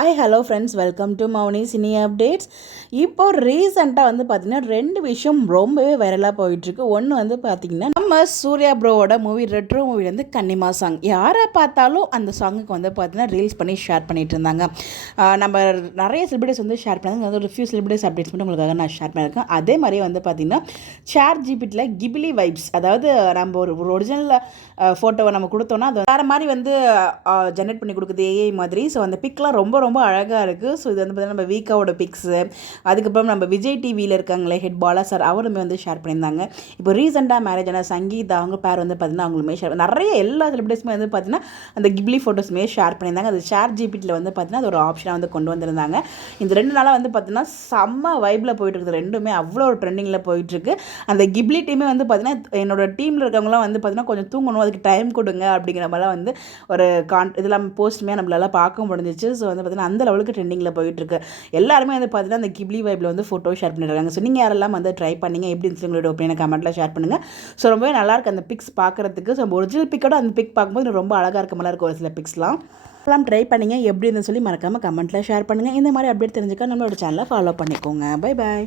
Hi hello friends, welcome to Mouni cine updates. இப்போ ரீசெண்டாக வந்து பார்த்திங்கன்னா 2 விஷயம் ரொம்பவே வைரலாக போயிட்டுருக்கு. ஒன்று வந்து பார்த்திங்கன்னா நம்ம சூர்யா ப்ரோவோட மூவி ரெட்ரோ மூவிலேருந்து கன்னிமா சாங். யாரை பார்த்தாலும் அந்த சாங்குக்கு வந்து பார்த்திங்கன்னா ரீல்ஸ் பண்ணி ஷேர் பண்ணிகிட்டு இருந்தாங்க. நம்ம நிறைய செலிபிரிட்டிஸ் வந்து ஷேர் பண்ணாங்க. அது ஒரு ஃபியூ செலிபிரிட்டிஸ் அப்டேட்ஸ் மட்டும் உங்களுக்காக நான் ஷேர் பண்ணியிருக்கேன். அதே மாதிரியே வந்து பார்த்திங்கன்னா சேட் ஜிபிடியில் கிபிலி வைப்ஸ், அதாவது நம்ம ஒரு ஒரிஜினல் ஃபோட்டோவை நம்ம கொடுத்தோன்னா அது வேறு மாதிரி வந்து ஜென்ரேட் பண்ணி கொடுக்குது ஏஐ மாதிரி. ஸோ அந்த பிக்லாம் ரொம்ப ரொம்ப அழகாக இருக்குது. ஸோ இது வந்து பார்த்திங்கன்னா நம்ம வீக்காவோட பிக்ஸு, அதுக்கப்புறம் நம்ம விஜய் டிவியில் இருக்காங்களே ஹெட் பாலா சார், அவருமே வந்து ஷேர் பண்ணியிருந்தாங்க. இப்போ ரீசெண்டாக மேரேஜ் ஆன சங்கீதா அவங்க பேர் வந்து பார்த்திங்கன்னா அவங்களுமே ஷேர், நிறைய எல்லா செலிபிரிட்டிஸுமே வந்து பார்த்திங்கன்னா அந்த கிப்லி ஃபோட்டோஸுமே ஷேர் பண்ணியிருந்தாங்க. அது ஷேர் ஜிபிடியில் வந்து பார்த்திங்கன்னா அது ஒரு ஆப்ஷனாக வந்து கொண்டு வந்திருந்தாங்க. இந்த 2 நாளாக வந்து பார்த்திங்கன்னா செம்ம வைப்பில் போயிட்டு இருக்குது. ரெண்டுமே அவ்வளோ ஒரு ட்ரெண்டிங்கில் போயிட்டுருக்கு. அந்த கிப்லி டீமே வந்து பார்த்திங்கன்னா என்னோட டீமில் இருக்கவங்களாம் வந்து பார்த்திங்கன்னா கொஞ்சம் தூங்கணும், அதுக்கு டைம் கொடுங்க அப்படிங்கிற மாதிரிலாம் வந்து ஒரு இதெல்லாம் போஸ்ட்டுமே நம்மளால பார்க்க முடிஞ்சிச்சு. ஸோ வந்து பார்த்திங்கன்னா அந்த லெவலுக்கு ட்ரெண்டிங்கில் போயிட்டுருக்கு. எல்லாருமே வந்து பார்த்திங்கன்னா அந்த கிப்லி வைப்பில் வந்து ஃபோட்டோ ஷேர் பண்ணிடுறாங்க. ஸோ நீங்கள் யாரெல்லாம் வந்து ட்ரை பண்ணிங்க, எப்படி இருந்துச்சு உங்களோட ஒப்பீனியனை கமெண்ட்டில் ஷேர் பண்ணுங்கள். ஸோ ரொம்பவே நல்லாயிருக்கு அந்த பிக்ஸ் பார்க்குறதுக்கு. ஸோ ஒரிஜினல் பிக்கோட அந்த பிக் பார்க்கும்போது ரொம்ப அழகாக இருக்க மாதிரி இருக்கும் ஒரு சில பிக்ஸ்லாம். எல்லாம் ட்ரை பண்ணிங்க, எப்படி இருந்துன்னு சொல்லி மறக்காமல் கமெண்ட்டில் ஷேர் பண்ணுங்கள். இந்த மாதிரி அப்டேட் தெரிஞ்சுக்க நம்மளோட சேனலை ஃபாலோ பண்ணிக்கோங்க. Bye bye.